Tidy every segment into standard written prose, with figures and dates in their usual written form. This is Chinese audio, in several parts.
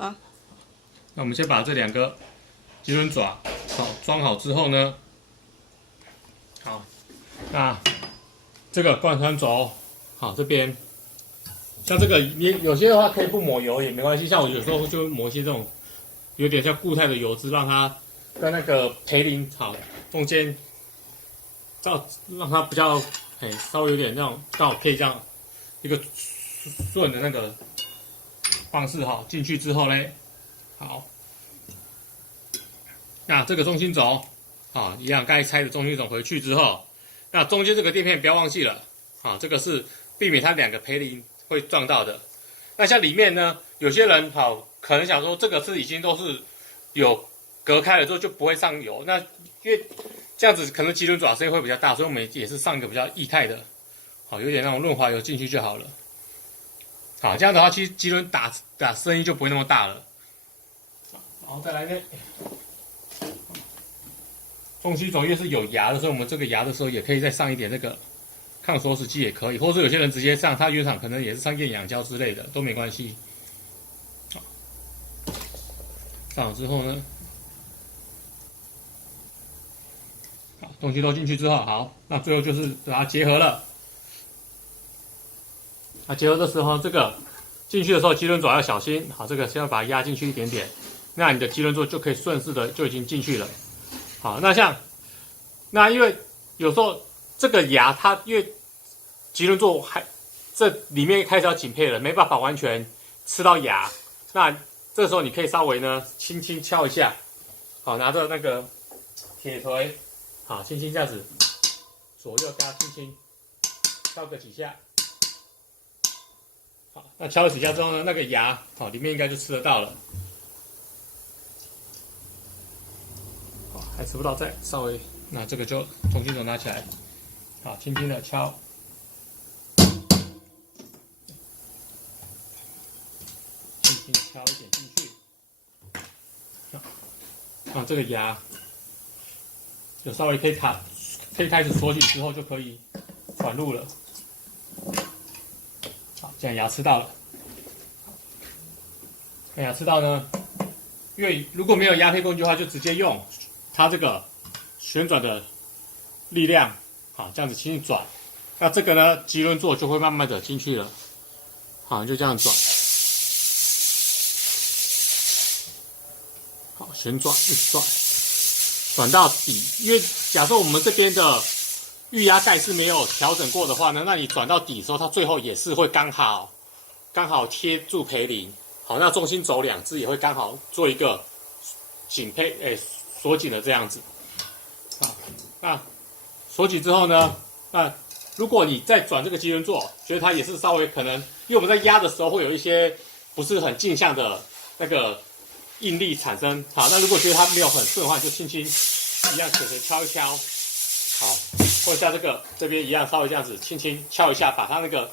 好，那我们先把这2个棘轮爪装好之后呢，好，那这个贯穿轴，好这边，像这个你有些的话可以不抹油也没关系，像我有时候就抹一些这种有点像固态的油脂，让它跟那个培林好中间，让它比较稍微有点那种刚好可以这样一个顺的那个方式哈进去之后嘞，好。那这个中心轴啊，一样该拆的中心轴回去之后，那中间这个垫片不要忘记了啊，这个是避免它2个培林会撞到的。那像里面呢，有些人可能想说这个是已经都是有隔开了之后就不会上油，那因为这样子可能棘轮爪声音会比较大，所以我们也是上一个比较液态的，好有点那种润滑油进去就好了。好，这样的话其实棘轮打声音就不会那么大了。然后再来呢。中心轴因为是有牙的，所以我们这个牙的时候也可以再上一点这个抗锁死剂也可以，或者是有些人直接上，他原厂可能也是上厌氧胶之类的都没关系。上好之后呢，好东西都进去之后，好，那最后就是把它结合了。那结合的时候，这个进去的时候棘轮爪要小心，好，这个先要把它压进去一点点，那你的棘轮座就可以顺势的就已经进去了。好，那因为有时候这个牙它因为棘轮座这里面开始要紧配了，没办法完全吃到牙，那这时候你可以稍微呢轻轻敲一下，好，拿着那个铁锤，好，轻轻这样子左右给它轻轻敲个几下，好，那敲了几下之后呢，那个牙好里面应该就吃得到了。还吃不到，再稍微，那这个就中心轴拿起来，好，轻轻的敲，轻轻敲一点进去，啊，这个牙有稍微可以开始锁紧之后就可以转入了，好，这样牙吃到了，那牙吃到呢，因为如果没有压配工具的话，就直接用它这个旋转的力量，好，这样子轻轻转，那这个呢，棘轮座就会慢慢的进去了，好，就这样转，好，旋转一直转，转到底，因为假设我们这边的预压盖是没有调整过的话呢，那你转到底的时候，它最后也是会刚好贴住培林，好，那中心轴2只也会刚好做一个锁紧的这样子，啊，那锁紧之后呢，那如果你再转这个棘轮座，觉得它也是稍微可能，因为我们在压的时候会有一些不是很镜像的那个应力产生，好，那如果觉得它没有很顺的话，就轻轻一样铁锤敲一敲，好，或者像这边一样稍微这样子轻轻敲一下，把它那个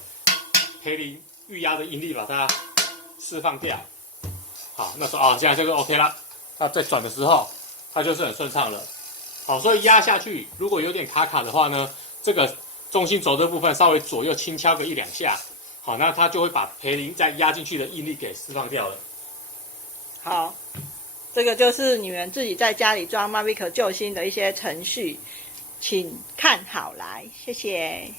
培林预压的应力把它释放掉，好，那时候现在这个 OK 了，那在转的时候。它就是很顺畅了，好，所以压下去，如果有点卡的话呢，这个中心轴的部分稍微左右轻敲个1-2下，好，那它就会把培林再压进去的应力给释放掉了。好，这个就是你们自己在家里装 Mavic 救星的一些程序，请看好来，谢谢。